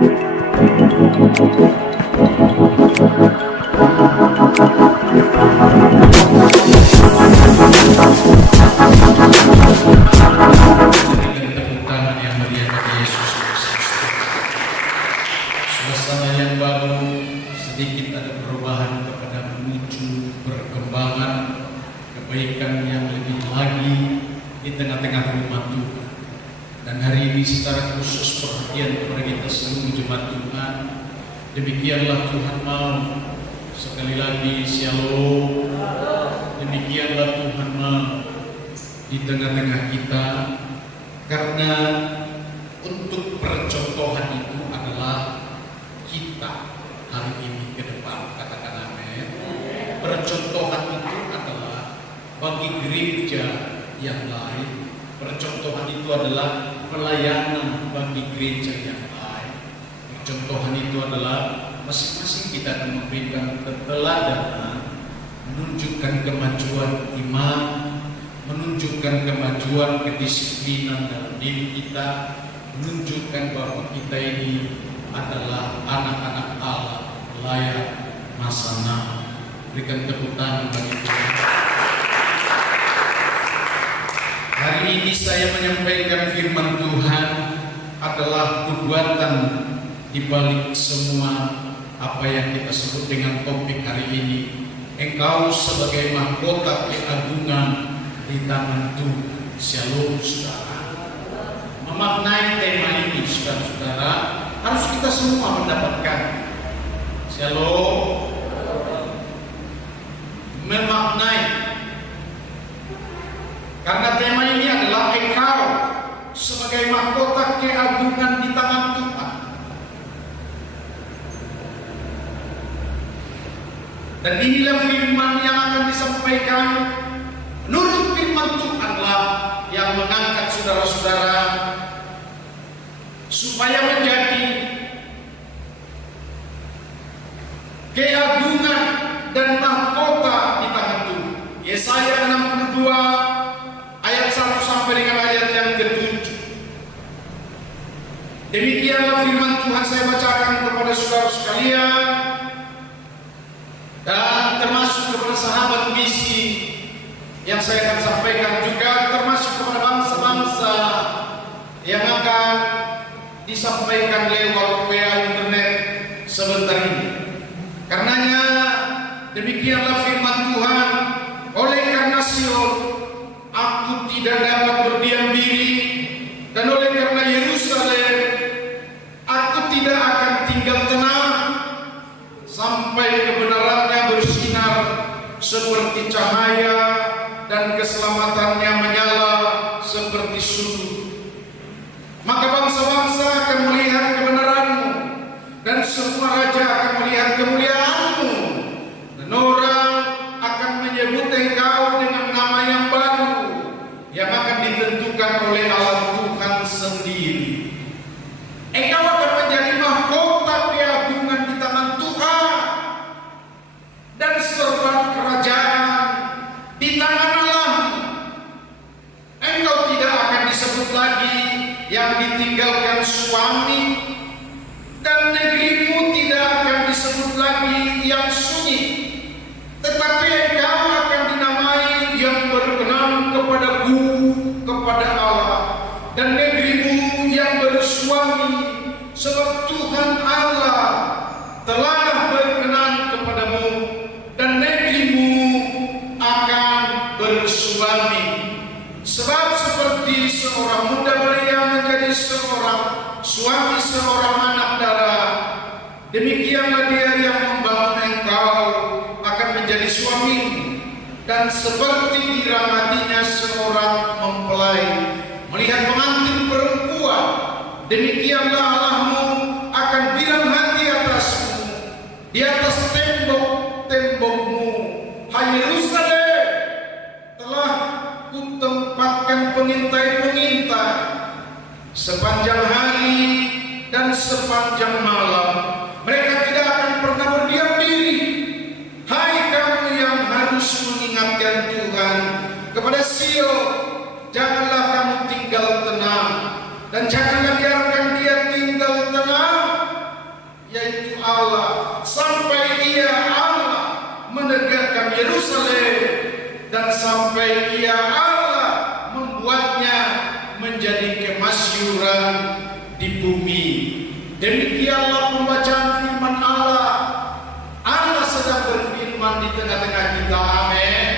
Suasana yang baru, sedikit ada perubahan kepada menuju perkembangan kebaikan yang lebih lagi di tengah-tengah rumah Tuhan. Dan hari ini secara khusus perhatian kepada kita seluruh jemaat Tuhan. Demikianlah Tuhan mau. Sekali lagi shalom. Demikianlah Tuhan mau di tengah-tengah kita, karena untuk percontohan itu adalah kita hari ini ke depan. Katakan amin. Percontohan itu adalah bagi gereja yang lain. Percontohan itu adalah pelayanan bagi gereja yang lain. Percontohan itu adalah masing-masing kita akan memberikan keteladanan, menunjukkan kemajuan iman, menunjukkan kemajuan kedisiplinan dalam diri kita, menunjukkan bahwa kita ini adalah anak-anak Allah layak masa now. Berikan tepuk tangan bagi Tuhan. Hari ini saya menyampaikan firman Tuhan adalah kekuatan di balik semua apa yang kita sebut dengan topik hari ini. Engkau sebagai mahkota keagungan di tangan Tuhan. Shalom saudara. Memaknai tema ini saudara-saudara, harus kita semua mendapatkan. Shalom. Memaknai. Karena tema ini adalah engkau sebagai mahkota keagungan di tangan Tuhan. Dan inilah firman yang akan disampaikan. Menurut firman Tuhanlah yang mengangkat saudara-saudara supaya menjadi keagungan dan mahkota di tangan Tuhan. Yesaya 62 ayat 1 sampai dengan ayat yang ke-7. Demikianlah firman Tuhan saya bacakan kepada saudara sekalian, dan termasuk kepada sahabat misi yang saya akan sampaikan, juga termasuk kepada bangsa-bangsa yang akan disampaikan lewat WA internet sebentar ini. Karenanya demikianlah firman Tuhan, oleh karena Sion aku tidak dapat berdiam diri, dan oleh karena Yerusalem aku tidak akan tinggal tenang sampai kebenarannya bersinar seperti cahaya dan keselamatannya menyala seperti sudu. Maka bangsa-bangsa akan melihat kebenaranmu, dan semua raja akan melihat kemuliaanmu, dan orang akan menyebut engkau dengan nama yang baru yang akan ditentukan oleh Allah Tuhan sendiri. Engkau akan menjadi mahkota keagungan di tangan Tuhan, dan serban kerajaan di tangan Allah. Engkau tidak akan disebut lagi yang ditinggalkan suami, dan negerimu tidak akan disebut lagi yang sunyi, tetapi engkau akan dinamai yang berkenan kepadaku, kepada Allah, dan negerimu yang bersuami, sebab Tuhan Allah telah berkenan kepadamu, dan negerimu akan bersuami. Sebab seperti seorang muda belia menjadi seorang suami seorang anak darah, demikianlah dia yang membangun engkau akan menjadi suami, dan seperti dirahmatinya seorang mempelai melihat pengantin perempuan, demikianlah Allahmu akan bilang hati atasmu di atas tembok-tembokmu. Hai Yerusalem, telah kutempatkan pengintai-pengintai sepanjang hari dan sepanjang malam. Mereka tidak akan pernah berdiam diri. Hai kamu yang harus mengingatkan Tuhan, kepada Sion janganlah kamu tinggal tenang, dan janganlah biarkan dia tinggal tenang Allah, sampai Ia Allah menegakkan Yerusalem, dan sampai Ia Allah membuatnya menjadi kemasyhuran di bumi. Demikianlah pembacaan firman Allah. Allah sedang berfirman di tengah-tengah kita. Amin.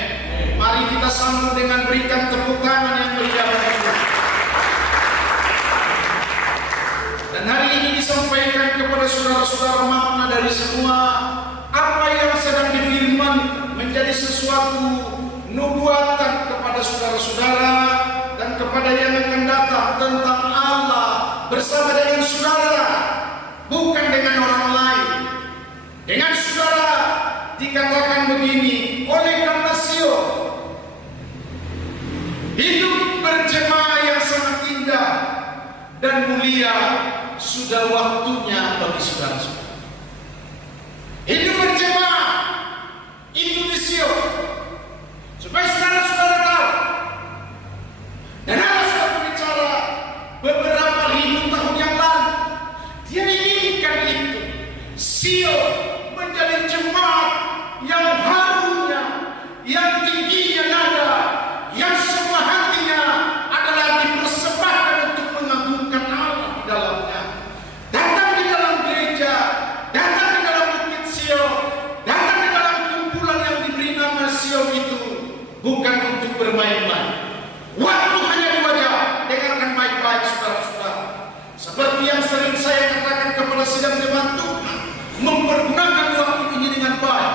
Mari kita sambut dengan berikan tepuk tangan yang meriah bagi Tuhan. Dan hari ini disampaikan kepada saudara-saudara makna dari semua apa yang sedang difirman menjadi sesuatu nubuatan kepada saudara-saudara dan kepada yang akan datang tentang Allah bersama dengan saudara, bukan dengan orang lain. Dengan saudara dikatakan begini, oleh karena Sion hidup berjemaah yang sangat indah dan mulia, sudah waktunya bagi saudara-saudara. Hidup berjemaah itu di Sion, supaya saudara-saudara tahu. Dan Allah sudah berbicara beberapa ribu tahun yang lalu. Dia inginkan itu, Sion menjadi jemaat yang harumnya, yang tingginya nada, yang semua hatinya adalah dipersembahkan untuk mengagungkan Allah di dalamnya. Datang di dalam gereja, datang di dalam bukit Sion, datang di dalam kumpulan yang diberi nama Sion itu bukan untuk bermain-main. Waktu hanya 2 jam. Dengarkan baik-baik saudara-saudara. Seperti yang sering saya katakan kepada sidang jemaat Tuhan, mempergunakan waktu ini dengan baik.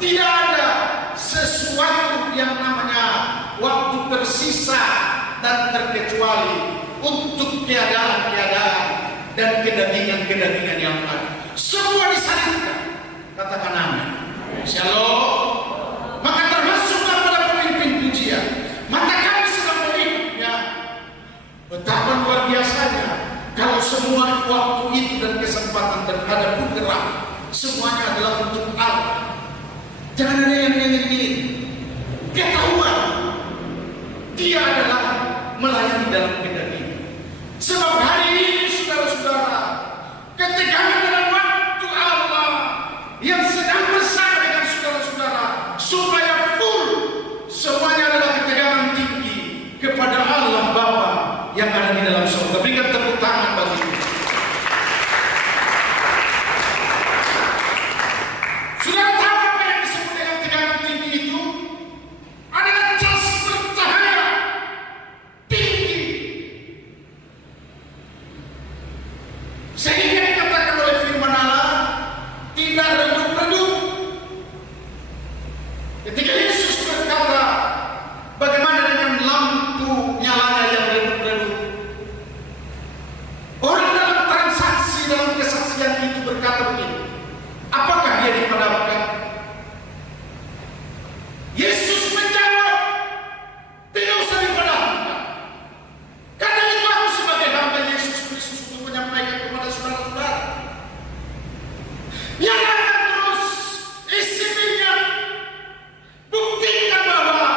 Tidak ada sesuatu yang namanya waktu tersisa dan terkecuali untuk keadaan-keadaan dan kedagingan-kedagingan yang ada. Semua disalibkan. Katakan amin. Shalom. Maka termasuklah pada pemimpin pujian. Maka kami sedang melihatnya. Betapa luar biasanya kalau semua waktu itu dan kesempatan dan ada pun gerak, semuanya adalah untuk Allah. Jangan ada yang ingin ketahuan dia adalah melayani dalam kedagingan. Sebab hari ini saudara-saudara, ketegangan dalam waktu Allah yang sedang bersama dengan saudara-saudara supaya full semuanya adalah ketegangan tinggi kepada Allah Bapa yang ada di dalam surga. Berikan tepuk tangan bagi Tuhan. Sudah tahu apa yang disebut dengan tegangan tinggi itu? Adalah jas bercahaya tinggi, sehingga dikatakan oleh firman Allah tidak redup-redup. Ketika Yesus berkata, bagaimana dengan lampu nyalanya yang redup-redup? Orang dalam transaksi, dalam kesaksian itu berkata begini, apakah dia dipadamkan? Yesus menjawab, tidak usah dipadamkan. Karena itu aku sebagai hamba Yesus Kristus untuk menyampaikan kepada saudara-saudara, nyalakan terus, isi minyak, buktikan bahwa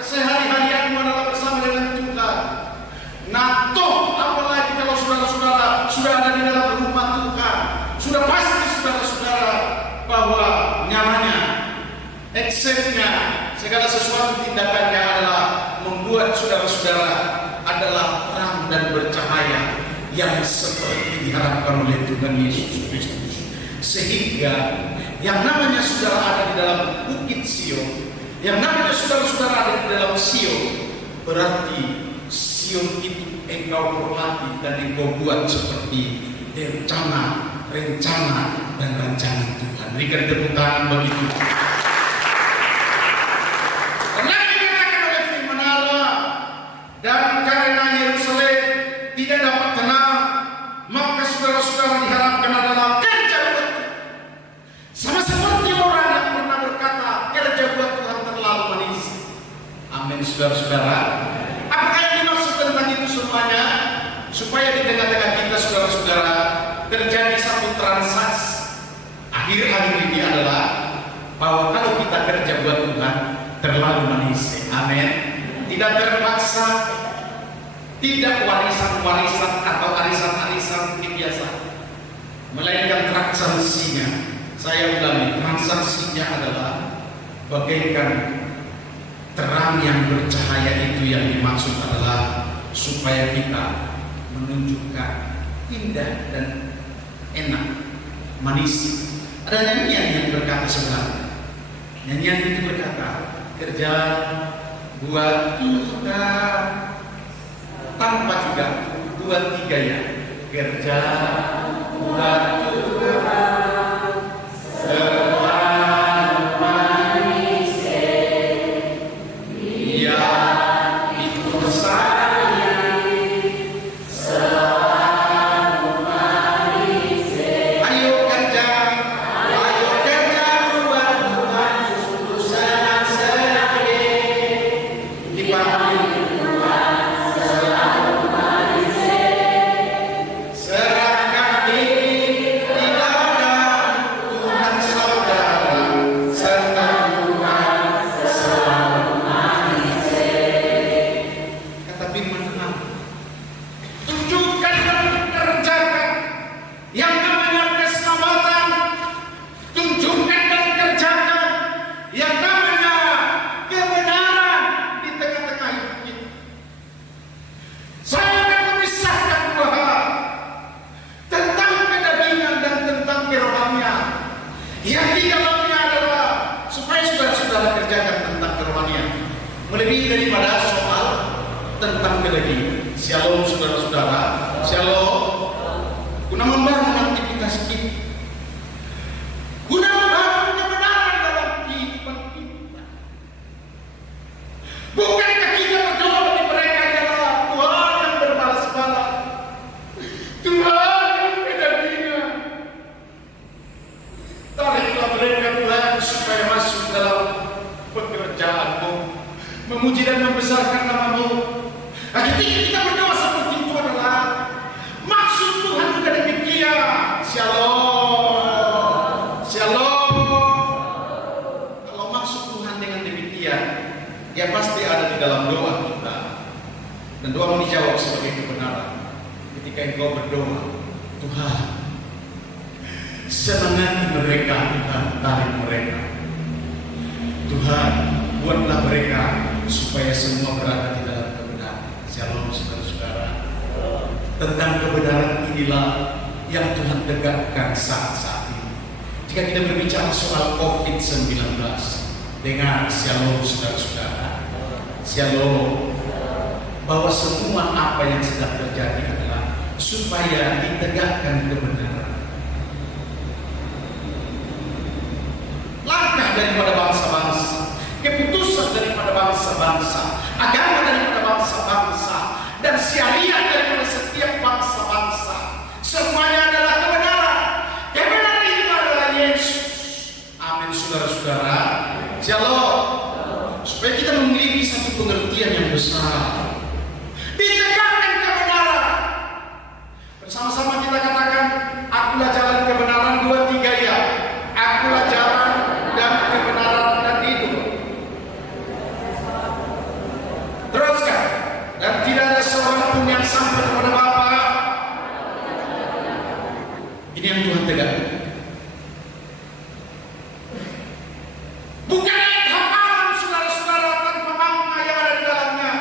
kesehari-harianmu adalah bersama dengan Tuhan. Nah, toh apalagi kalau saudara-saudara sudah ada di dalam rumah Tuhan, sudah pasti saudara-saudara bahwa nyalanya, eksesnya, segala sesuatu tindakannya adalah membuat saudara-saudara adalah terang dan bercahaya yang seperti diharapkan oleh Tuhan Yesus Kristus. Sehingga yang namanya saudara ada di dalam bukit Sion, yang namanya saudara-saudara ada di dalam Sion, berarti Sion itu engkau hormati dan engkau buat seperti rencana dan rancangan Tuhan. Berikan tepuk tangan bagi Tuhan. Karena dikatakan oleh firman Allah, dan karena Yerusalem tidak dapat tenang, maka saudara-saudara diharapkan adalah kerja buat Tuhan. Sama seperti orang yang pernah berkata, kerja buat Tuhan terlalu manis. Amin saudara-saudara. Apakah yang dimaksud tentang itu semuanya? Supaya di tengah-tengah kita saudara-saudara terjadi satu transaksi akhir-akhir ini adalah bahwa kalau kita kerja buat Tuhan terlalu manis. Amin. Tidak terpaksa, tidak warisan-warisan atau arisan-arisan biasa, melainkan transaksinya Saya ulangi, transaksinya adalah bagaikan terang yang bercahaya. Itu yang dimaksud adalah supaya kita menunjukkan indah dan enak, manis. Ada nyanyian yang berkata sebenarnya, nyanyian itu berkata, kerja buat kita, tanpa juga 2-3 ya, kerja buat Tuhan selalu manis, Dia itu sayang selalu manis. Ayo kerja buat Tuhan, sungguh senang-senang dipanggil Tuhan selalu manis. Serahkan diri di dada Tuhan saudara, serta Tuhan selalu manis. Kata firman Tuhan, tunjukkan dan kerjakan yang namanya keselamatan, tunjukkan dan kerjakan yang namanya kebenaran di tengah-tengah hidup kita. Saya akan memisahkan 2 hal, tentang kedagingan dan tentang kerohanian. Yang di dalamnya adalah supaya saudara-saudara kerjakan tentang kerohanian, melebihi daripada soal tentang kedagingan. Shalom saudara-saudara, shalom. Guna membangun aktivitas kita, guna membangun kebenaran dalam kehidupan kita. Bukankah kita berdoa bagi mereka adalah Tuhan yang berbalas-balas, Tuhan yang kedagingan. Tariklah mereka Tuhan supaya masuk dalam pekerjaan-Mu, memuji dan membesarkan nama-Mu. Ketika kita berdoa seperti itu adalah maksud Tuhan juga demikian. Shalom, shalom. Kalau maksud Tuhan dengan demikian, ya pasti ada di dalam doa kita, dan doa dijawab sebagai kebenaran. Ketika engkau berdoa, Tuhan senangati mereka, Tuhan tarik mereka, Tuhan buatlah mereka supaya semua berada di dalam kebenaran. Shalom saudara-saudara. Tentang kebenaran inilah yang Tuhan tegakkan saat-saat ini. Jika kita berbicara soal COVID-19, dengar shalom saudara-saudara, shalom, bahwa semua apa yang sedang terjadi adalah supaya ditegakkan kebenaran. Langkah daripada bangsa-bangsa, keputusan daripada bangsa-bangsa, agama daripada bangsa-bangsa, dan syariat daripada setiap bangsa-bangsa, semuanya adalah kebenaran. Kebenaran itu adalah Yesus. Amin saudara-saudara. Shalom. Supaya kita memiliki satu pengertian yang besar, ditegakkan kebenaran. Bersama-sama kita katakan, akulah jalan kebenaran, 2-3 ya. Akulah jalan dan kebenaran dan hidup. Teruskan. Dan tidak ada seorang pun yang sampai kepada Bapa. Ini yang Tuhan tegakkan. Bukan ayat hafalan saudara-saudara tanpa makna yang ada di dalamnya.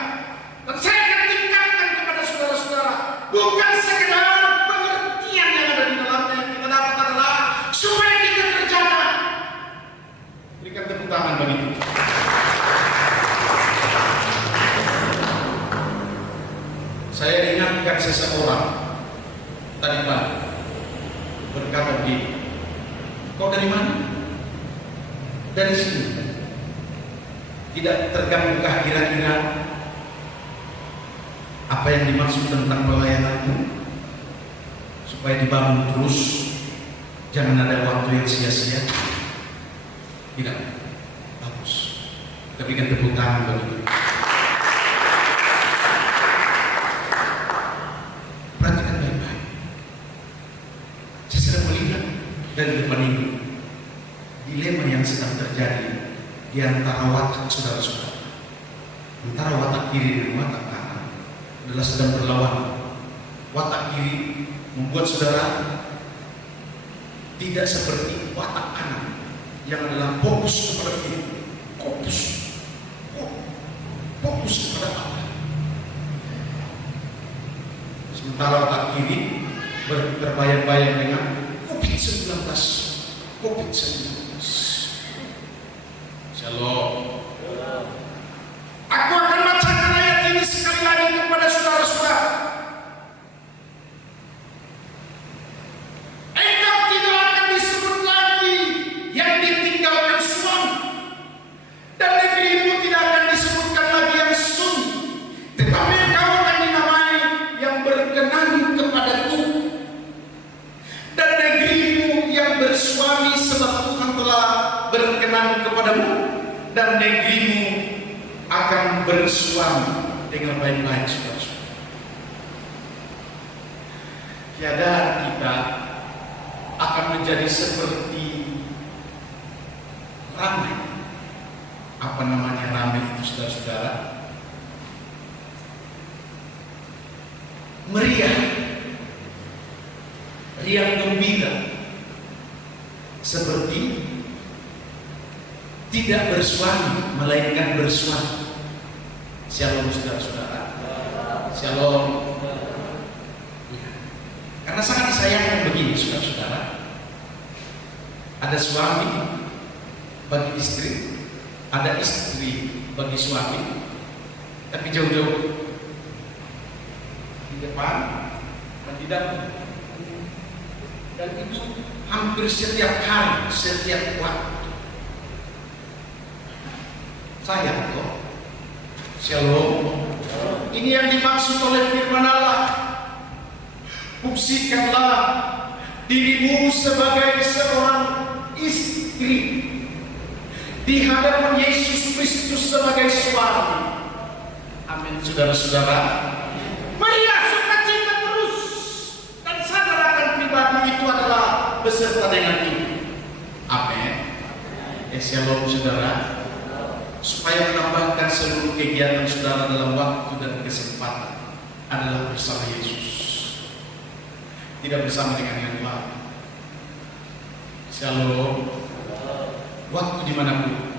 Dan saya akan tingkatkan kepada saudara-saudara, bukan sekedar pengertian yang ada di dalamnya yang kita dapat adalah supaya kita kerjakan. Berikan tepuk tangan bagi kita. Saya ingatkan seseorang tadi pagi berkata begini, kau dari mana? Dari sini. Tidak terganggu kira-kira apa yang dimaksud tentang pelayananmu, supaya dibangun terus, jangan ada waktu yang sia-sia. Tidak, bagus. Kita berikan tepuk tangan bagi kita. Perhatikan baik-baik. Saya sedang melihat dari depan ini dilema yang sedang terjadi di antara watak saudara-saudara, antara watak kiri dan watak kanan adalah sedang berlawanan. Watak kiri membuat saudara tidak seperti watak kanan yang adalah fokus kepada diri, fokus kepada Allah. Sementara otak kiri berbayang-bayang dengan COVID-19. Shalom. Aku akan bacakan ayat ini sekali lagi kepada saudara-saudara. Engkau tidak akan disebut lagi yang ditinggalkan suami, dan negerimu tidak akan disebutkan lagi yang sunyi, tetapi engkau akan dinamai yang berkenan kepadaku, dan negerimu yang bersuami sebab Tuhan telah berkenan kepadamu, dan negerimu akan bersuami dengan baik-baik, saudara-saudara. Keadaan kita akan menjadi seperti ramai. Apa namanya ramai itu, saudara-saudara? Meriah, riang gembira, seperti tidak bersuami melainkan bersuami. Shalom, saudara-saudara. Shalom. Ya. Karena sangat disayangkan begini, saudara-saudara. Ada suami bagi istri, ada istri bagi suami, tapi jauh-jauh di depan dan di dalam. Dan itu hampir setiap hari, setiap waktu. Sayang kok. Shalom. Ini yang dimaksud oleh firman Allah. Buktikanlah dirimu sebagai seorang istri di hadapan Yesus Kristus sebagai suami. Amin, saudara-saudara. Marilah sukacita terus, dan sadar akan pribadi itu adalah beserta dengan ini. Amin. Shalom, saudara. Supaya menambahkan seluruh kegiatan saudara dalam waktu dan kesempatan adalah bersama Yesus, tidak bersama dengan yang lain. Shalom. Waktu dimanapun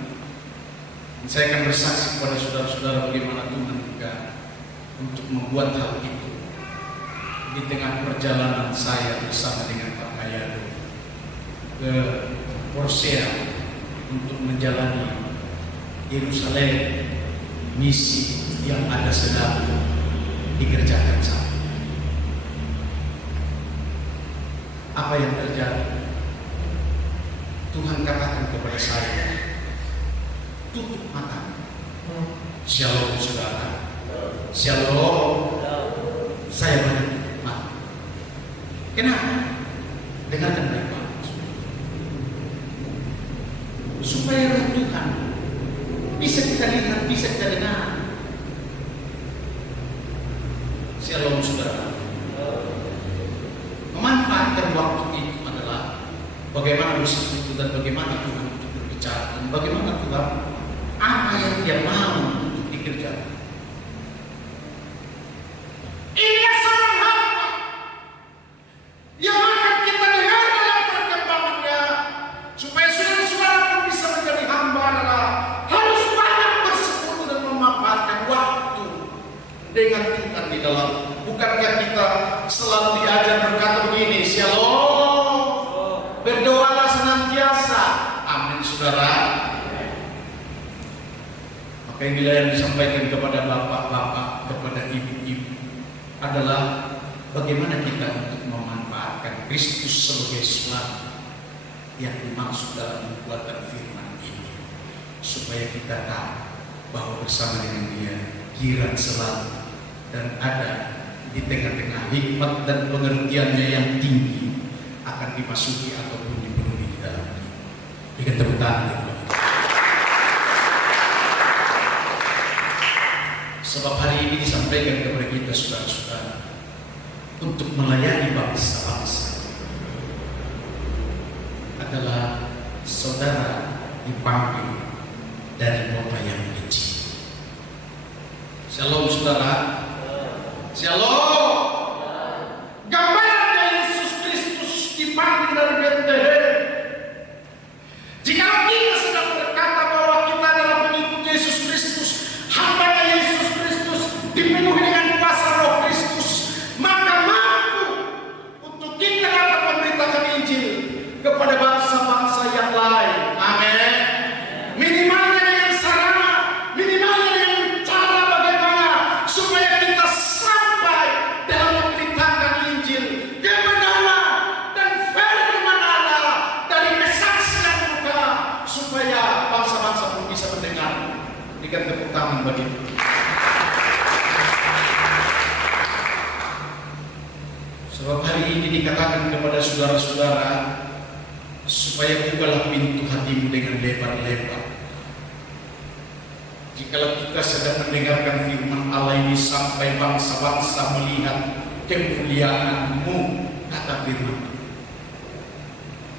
saya akan bersaksi kepada saudara-saudara bagaimana Tuhan juga untuk membuat hal itu di tengah perjalanan saya bersama dengan Pak Kayado ke Porsea untuk menjalani Yerusalem, misi yang ada sedang dikerjakan saat ini. Apa yang terjadi? Tuhan katakan kepada saya, tutup mata. Shalom, saudara. Shalom. Saya banyak tutup mata. Kenapa? Dengarkan baik-baik. Supaya roh Tuhan bisa kita lihat, bisa kita dengar. Shalom, saudara. Memanfaatkan waktu itu adalah bagaimana bersekutu dan bagaimana Tuhan untuk berbicara dan bagaimana Tuhan apa yang Dia mau untuk dikerjakan. Inilah seorang hamba yang akan kita dengar dalam perkembangannya, supaya saudara-saudara pun bisa menjadi hamba adalah harus banyak bersekutu dan memanfaatkan waktu dengan Tuhan di dalam. Bukankah kita selalu diajar berkata begini, shalom, berdoalah senantiasa. Amin, saudara. Maka inilah yang disampaikan kepada bapak-bapak, kepada ibu-ibu adalah bagaimana kita untuk memanfaatkan Kristus sebagai selamat yang dimaksud dalam pembuatan firman ini, supaya kita tahu bahwa bersama dengan Dia kiraan selalu dan ada di tengah-tengah hikmat dan pengertiannya yang tinggi akan dimasuki ataupun dipenuhi di dalamnya. Berikan tepuk tangan. Sebab hari ini disampaikan kepada kita saudara-saudara untuk melayani bangsa-bangsa adalah saudara dipanggil dari kota yang kecil. Shalom, saudara. Shalom. Gambaran dari Yesus Kristus dipanggil dari Bethlehem Jika kita sedang berkata bahwa kita adalah pengikut Yesus Kristus, hamba Yesus Kristus, dipenuhi dengan kuasa Roh Kristus, maka mampu untuk kita dapat memberitakan Injil kepada bangsa-bangsa yang lain. Amin. Minimalnya dengan sarana, minimalnya dengan cara bagaimana supaya kita sampai dalam memberitakan Injil, kebenaran dan firman Allah dari kesaksian Luka, supaya bangsa-bangsa pun bisa mendengar. Berikan tepuk tangan bagi kita. Sebab hari ini dikatakan kepada saudara-saudara, supaya bukalah pintu hatimu dengan lebar-lebar. Jikalau kita sedang mendengarkan firman Allah ini sampai bangsa-bangsa melihat kemuliaan-Mu, kata firman,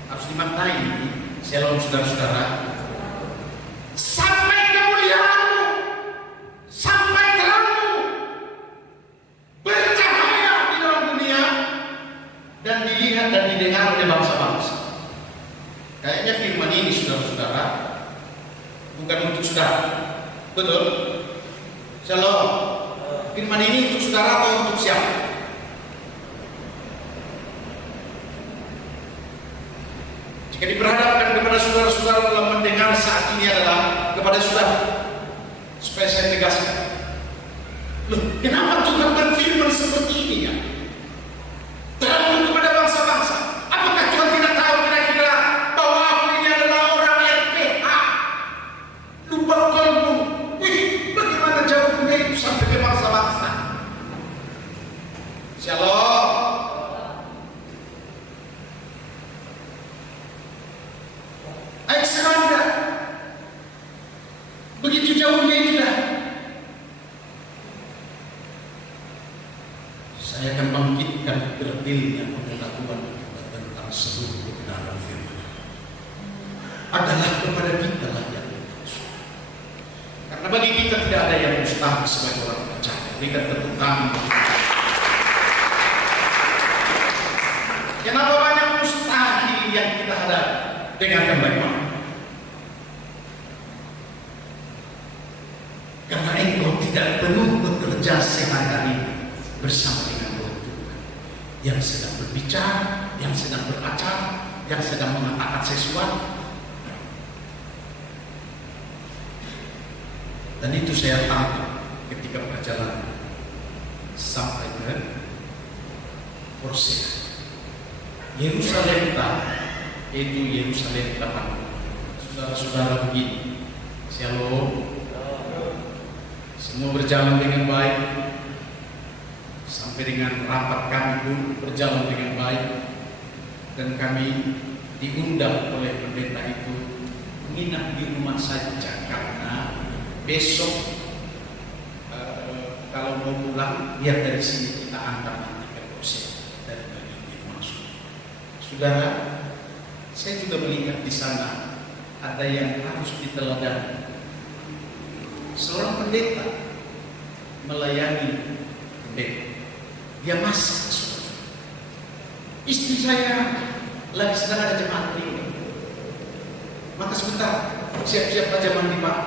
harus dimaknai ini. Shalom saudara-saudara, sampai kemuliaan-Mu, sampai terang-Mu bercahaya di dalam dunia dan dilihat dan didengar oleh bangsa-bangsa. Kayaknya firman ini saudara-saudara bukan untuk saudara, betul? Shalom. Firman ini untuk saudara atau untuk siapa? Jika diperhadapkan kepada saudara-saudara dalam mendengar saat ini adalah kepada saudara, supaya saya tegaskan. Loh, kenapa Tuhan berfirman seperti ini ya? Terang kepada bangsa-bangsa. Apakah Tuhan tidak tahu kira-kira bahwa aku ini adalah orang RPH? Lupa kolbu. Bagaimana jauhnya itu sampai ke bangsa-bangsa? Shalom. Seranda. Begitu jauhnya itu dah. Saya akan bangkitkan terpilihnya pengetahuan tentang seluruh kebenaran firman adalah kepada kita lah yang dimaksud. Karena bagi kita tidak ada yang mustahil sebagai orang percaya. Berikan tepuk tangan. Kenapa banyak mustahil yang kita hadapi? Dengarkan baik-baik. Karena engkau tidak perlu bekerja sehari-hari bersama dengan Roh Tuhan yang sedang berbicara, yang sedang beracara, yang sedang mengatakan sesuatu. Dan itu saya tangkap ketika perjalanan sampai ke Hosea. Yerusalem itu Yerusalem depan. Saudara-saudara begini, shalom. Semua berjalan dengan baik, sampai dengan rapat kami pun berjalan dengan baik, dan kami diundang oleh pendeta itu menginap di rumah saja, karena besok kalau mau pulang biar dari sini kita antar nanti ke proses dari bagian masuk. Saudara, saya juga melihat di sana ada yang harus diteladani. Seorang pendeta melayani pendeta, dia masak. Istri saya lagi sedang ada jemaat ini, maka sebentar siap-siap aja mandi Pak.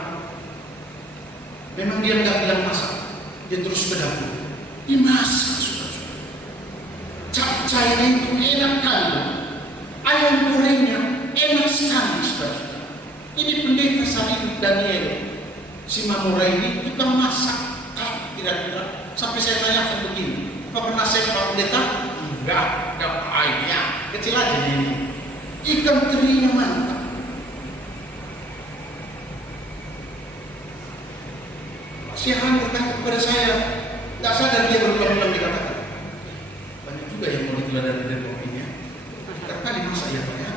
Memang dia nggak bilang masak, dia terus ke dapur. Dimasak, saudara-saudara. Capcaynya itu enak kali, ayam gorengnya enak sekali, saudara-saudara. Ini pendeta Sarif Daniel si Mamura ini tukang masak. Kira-kira sampai saya tanyakan begini, apa pernah saya Pak Pendeta? Enggak pakai, kecil aja ini. Ikan terinya mantap. Siaran berkata kepada saya, nggak sadar dia berulang-ulang dikatakan. Banyak juga yang mau diteladani dari kopinya. Terkali masa ya Pak ya?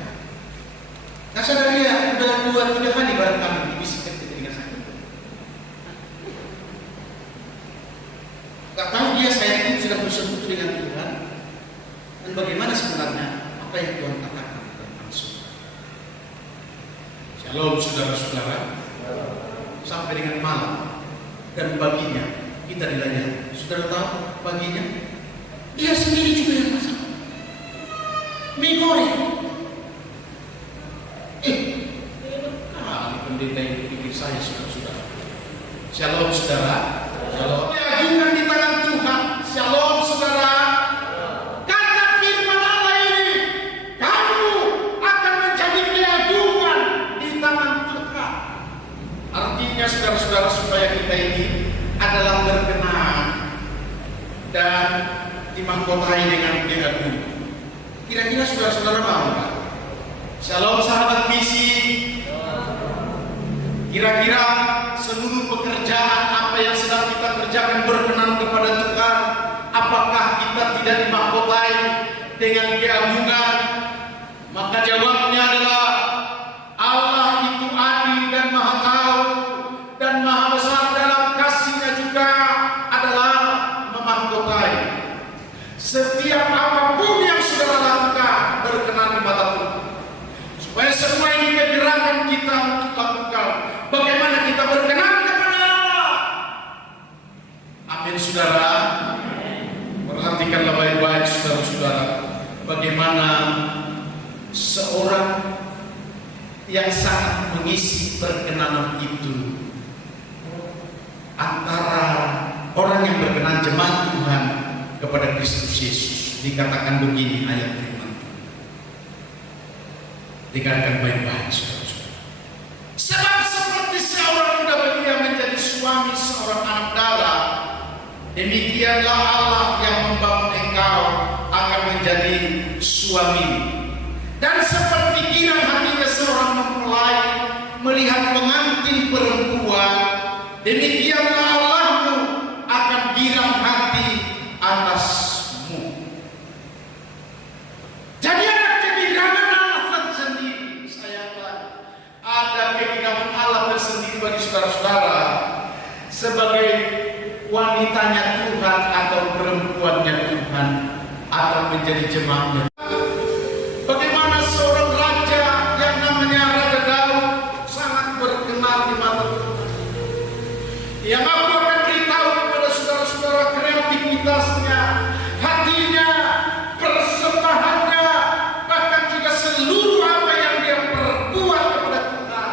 Nggak sadar dia udah 2-3 kali barangkali dibisikkan ke telinga saya. Nggak tahu dia saya itu sudah bersekutu dengan Tuhan, dan bagaimana sebenarnya apa yang Tuhan katakan tentang surga. Shalom saudara-saudara. Sampai dengan malam dan paginya kita dilayani. Saudara tahu paginya dia sendiri juga yang masak mie goreng. Shalom saudara. Shalom. Diajukan di tangan Tuhan. Shalom saudara. Kata firman Allah ini, kamu akan menjadi diajukan di tangan Tuhan. Artinya saudara-saudara, supaya kita ini adalah berkenan dan dimahkotai dengan diajukan. Kira-kira saudara-saudara mau nggak? Shalom sahabat misi. Kira-kira seluruh pekerjaan apa yang sedang kita kerjakan berkenan kepada Tuhan? Apakah kita tidak dimahkotai dengan keagungan? Maka jawabnya adalah Allah itu adil dan maha tahu dan maha besar dalam kasih-Nya juga adalah memahkotai. Setiap apapun yang saudara lakukan berkenan di mata Tuhan. Supaya semua ini kegerakan kita untuk lakukan. Bagaimana kita berkenan kepada Allah. Amin saudara. Perhatikanlah baik-baik saudara-saudara. Bagaimana seorang yang sangat mengisi perkenanan itu antara orang yang berkenan jemaat Tuhan kepada Kristus Yesus. Dikatakan begini ayat firman. Dikatakan baik-baik saudara-saudara. Sebab seperti seorang muda belia menjadi suami seorang anak darah, demikianlah Allah yang membangun engkau akan menjadi suami. Dan seperti girang hatinya seorang mempelai melihat pengantin perempuan, demikianlah Allahmu akan girang hati atasmu. Jadi ada kegirangan Allah tersendiri, sayanglah. Ada kegirangan Allah tersendiri bagi saudara-saudara sebagai wanitanya Tuhan atau perempuannya Tuhan atau menjadi jemaatnya. Bagaimana seorang raja yang namanya Raja Daud sangat berkenan di mata Tuhan. Yang aku akan beritahu kepada saudara-saudara kreativitasnya, hatinya, persembahannya, bahkan juga seluruh apa yang dia perbuat kepada Tuhan.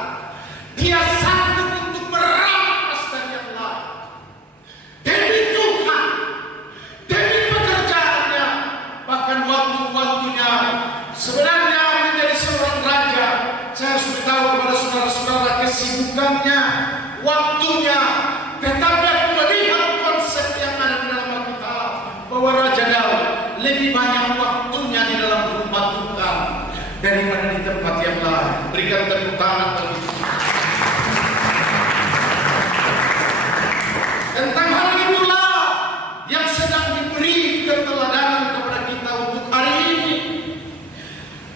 Dia sanggup untuk merampas dari yang lain. Demi Tuhan, demi pekerjaannya, bahkan waktu-waktunya sebenarnya menjadi seorang raja. Saya harus beritahu kepada saudara-saudara kesibukannya, waktunya. Tetapi aku melihat konsep yang ada di dalam Alkitab bahwa Raja Daud lebih banyak waktunya di dalam rumah Tuhan daripada di tempat yang lain. Berikan tepuk tangan bagi Tuhan. Tentang hal itulah yang sedang diberi keteladanan kepada kita untuk hari ini.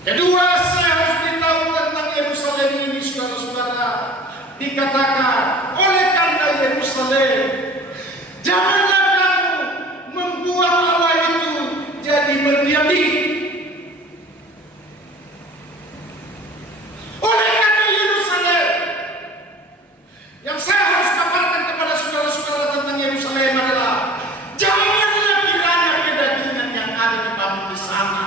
Kedua, saya harus beritahu tentang Yerusalem ini, saudara-saudara. Dikatakan oleh karena Yerusalem, janganlah kamu membuat Allah itu jadi berdiam diri. Oleh karena Yerusalem, yang saya harus kabarkan kepada saudara-saudara tentang Yerusalem adalah janganlah kiranya kedagingan yang ada dibangun di sana.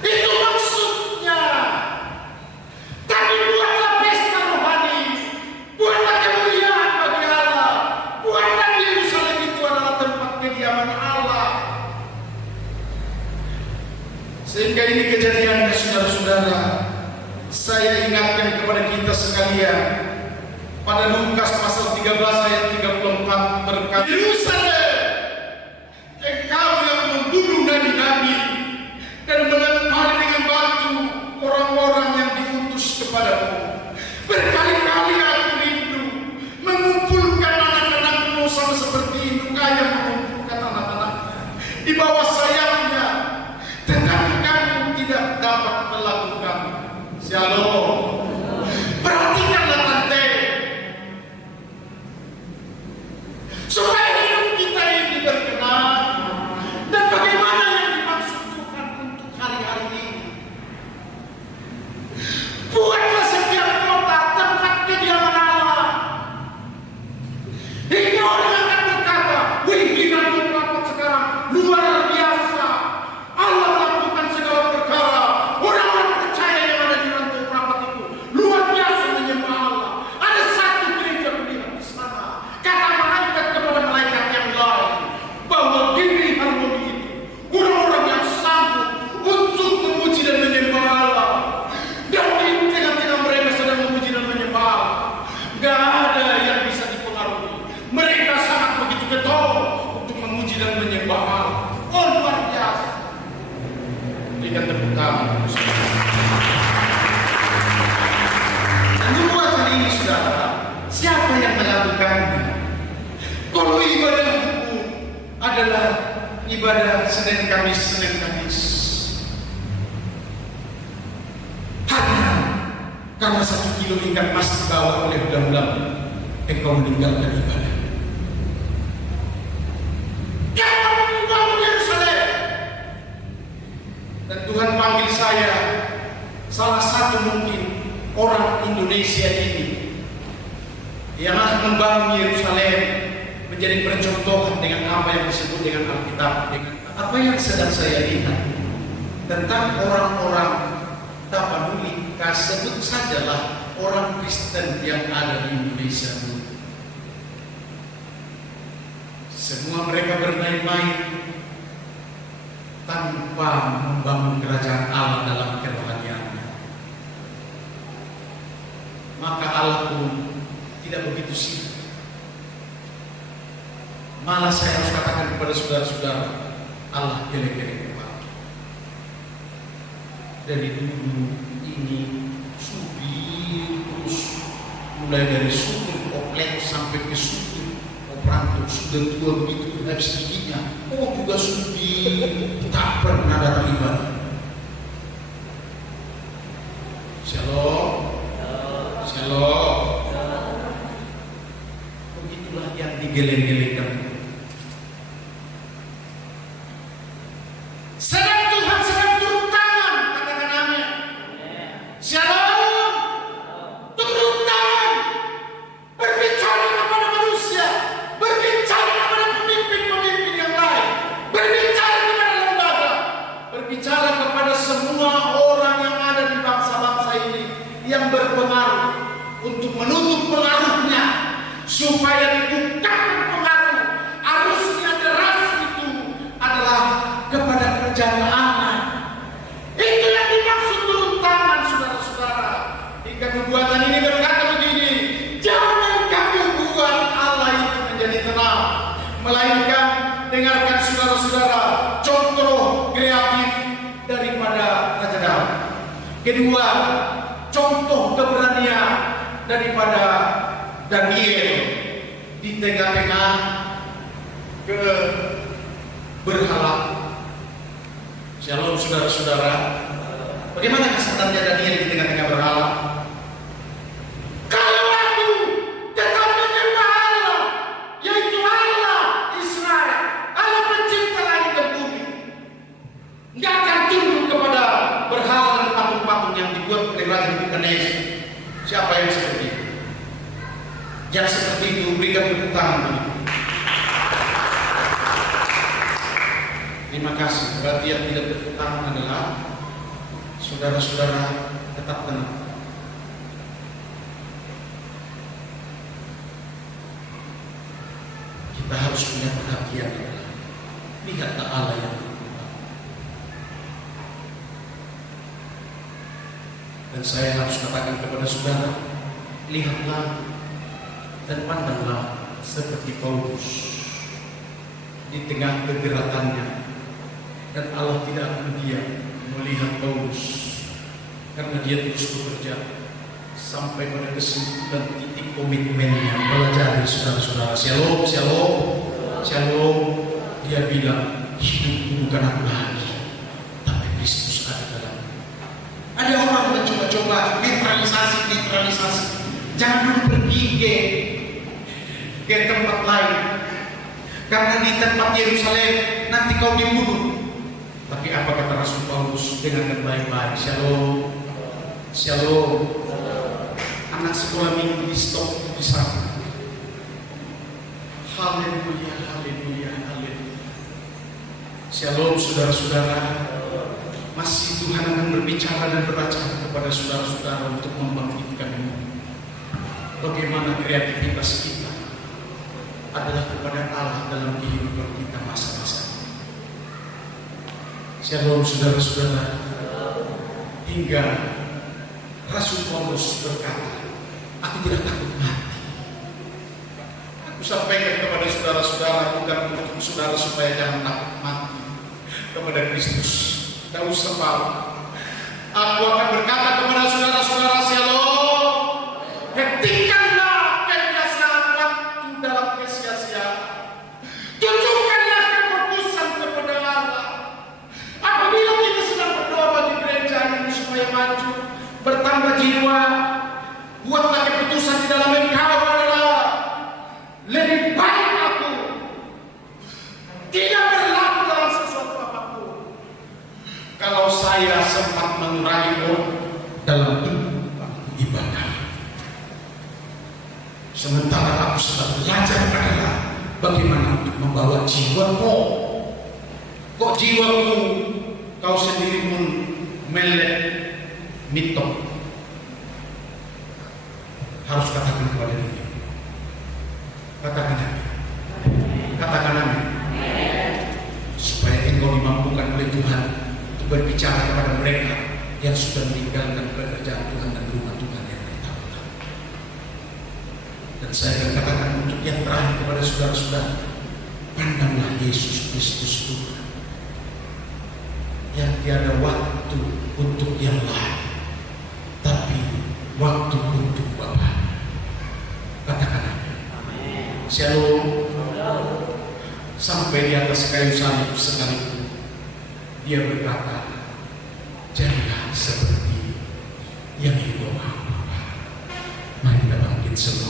Itu maksudnya. Tapi buatlah pesta rohani, buatlah kemuliaan bagi Allah, buatlah Yerusalem itu adalah tempat kediaman Allah. Sehingga ini kejadiannya saudara-saudara. Saya ingatkan kepada kita sekalian pada Lukas pasal 13 ayat 34 berkata, Yerusalem, engkau yang membunuh nabi-nabi dan melempari dengan batu orang-orang yang diutus kepadamu. Berkali-kali aku rindu mengumpulkan anak-anakmu sama seperti induk ayam mengumpulkan anak-anaknya di bawah sayapnya, tetapi kamu tidak dapat melakukan. Shalom. Perhatikanlah tante, supaya hidup kita ini berkenan. Dan bagaimana yang dimaksud Tuhan untuk hari-hari ini? Buatlah setiap kota tempat kediaman Allah. Hingga orang akan berkata, wih, gila tuh sekarang luar biasa. Allah melakukan Berikan tepuk tangan. Dan nubuatan ini, saudara, siapa yang melakukannya? Kalau ibadah itu adalah ibadah Senin Kamis, hanya karena 1 kilo ikan emas dibawa oleh bulan-bulan, engkau meninggalkan ibadah. Jangan membangun Yerusalem. Dan Tuhan panggil saya, salah satu mungkin orang Indonesia ini yang akan membangun Yerusalem menjadi percontohan dengan apa yang disebut dengan Alkitab, dengan apa yang sedang saya lihat tentang orang-orang Tapanuli, sebut sajalah orang Kristen yang ada di Indonesia. Semua mereka bermain-main tanpa membangun kerajaan Allah dalam kerohaniannya. Maka Allah pun tidak begitu sibuk. Malah saya harus katakan kepada saudara-saudara, Allah geleng-geleng kepala. Dari dulu ini subi terus, mulai dari sutur Oplek sampai ke sutur Opranto, sudah tua begitu habis giginya. Oh juga subi, tak pernah datang ibadah. Shalom, shalom. Begitulah yang digeleng-gelengkan. Sedang Tuhan sedang turun tangan, katakan amin. Shalom, turun tangan, berbicara kepada manusia, berbicara kepada pemimpin-pemimpin yang lain, berbicara kepada lembaga, berbicara kepada semua orang yang ada di bangsa-bangsa ini yang berpengaruh untuk menutup pengaruhnya supaya bukan pengaruh arusnya deras itu adalah kepada kerajaan Allah. Itu yang dimaksud turun tangan, saudara-saudara. Hingga nubuatan ini berkata begini, jangan kamu buat Allah itu menjadi tenang, melainkan dengarkan saudara-saudara contoh kreatif daripada Raja Daud. Kedua, contoh keberanian daripada Daniel di tengah-tengah berhala. Shalom saudara-saudara. Bagaimana kesehatannya Daniel di tengah-tengah berhala? Kalau aku tetap menyembah Allah, yaitu Allah Israel, Allah pencipta langit dan bumi, nggak akan tunduk kepada berhala dan patung-patung yang dibuat oleh Raja Nebukadnezar. Siapa yang seperti itu? Yang seperti itu berikan tepuk tangan. Terima kasih. Berarti yang tidak tepuk tangan adalah saudara-saudara tetap tenang. Kita harus punya perhatian. Lihatlah Allah yang berkuasa. Dan saya harus katakan kepada saudara, lihatlah dan pandanglah seperti Paulus di tengah kegeratannya, dan Allah tidak akan diam melihat Paulus karena dia terus bekerja sampai pada kesimpulan titik komitmennya belajar dari saudara-saudara. Shalom, shalom, shalom. Dia bilang, hidupku bukan aku lagi, tapi Kristus ada dalamku. Ada orang mencoba-coba netralisasi. Jangan dulu pergi ke tempat lain, karena di tempat Yerusalem nanti kau dibunuh. Tapi apa kata Rasul Paulus? Dengarkan baik-baik. Shalom, shalom. Anak sekolah minggu di stop di sana. Haleluya, haleluya, haleluya. Shalom saudara-saudara. Masih Tuhan akan berbicara dan berbaca kepada saudara-saudara untuk membangkitkanmu. Bagaimana kreativitas kita adalah kepada Allah dalam kehidupan kita masa-masa. Shalom saudara-saudara. Hingga Rasul Paulus berkata, aku tidak takut mati. Aku sampaikan kepada saudara-saudara, bukan untuk saudara supaya jangan takut mati kepada Kristus, Tidak usah Pak. Aku akan berkata kepada saudara-saudara shalom. Hentikanlah kebiasaan waktu dalam kesia-siaan. Tunjukkanlah kefokusan kepada Allah. Apabila kita sedang berdoa bagi gereja ini supaya maju, bertambah jiwa, buatlah keputusan di dalam engkau adalah lebih baik aku tidak berlaku dalam sesuatu apapun. Kalau saya sempat mengurangi dalam ibadah, sementara aku sedang belajar adalah bagaimana untuk membawa jiwaku. Kok jiwaku kau sendiri pun melek mitok? Harus katakan kepada dia. Katakan amin. Katakan amin. Supaya engkau dimampukan oleh Tuhan untuk berbicara kepada mereka yang sudah meninggalkan pekerjaan Tuhan dan rumah Tuhan yang bertahun-tahun. Dan saya akan katakan untuk yang terakhir kepada saudara-saudara, pandanglah Yesus Kristus Tuhan yang tiada waktu untuk yang lain, tapi waktu untuk Bapa. Katakan amin. Shalom. Sampai di atas kayu salib sekalipun dia berkata, jadilah seperti yang Ibu mau. Mari kita bangkit semua.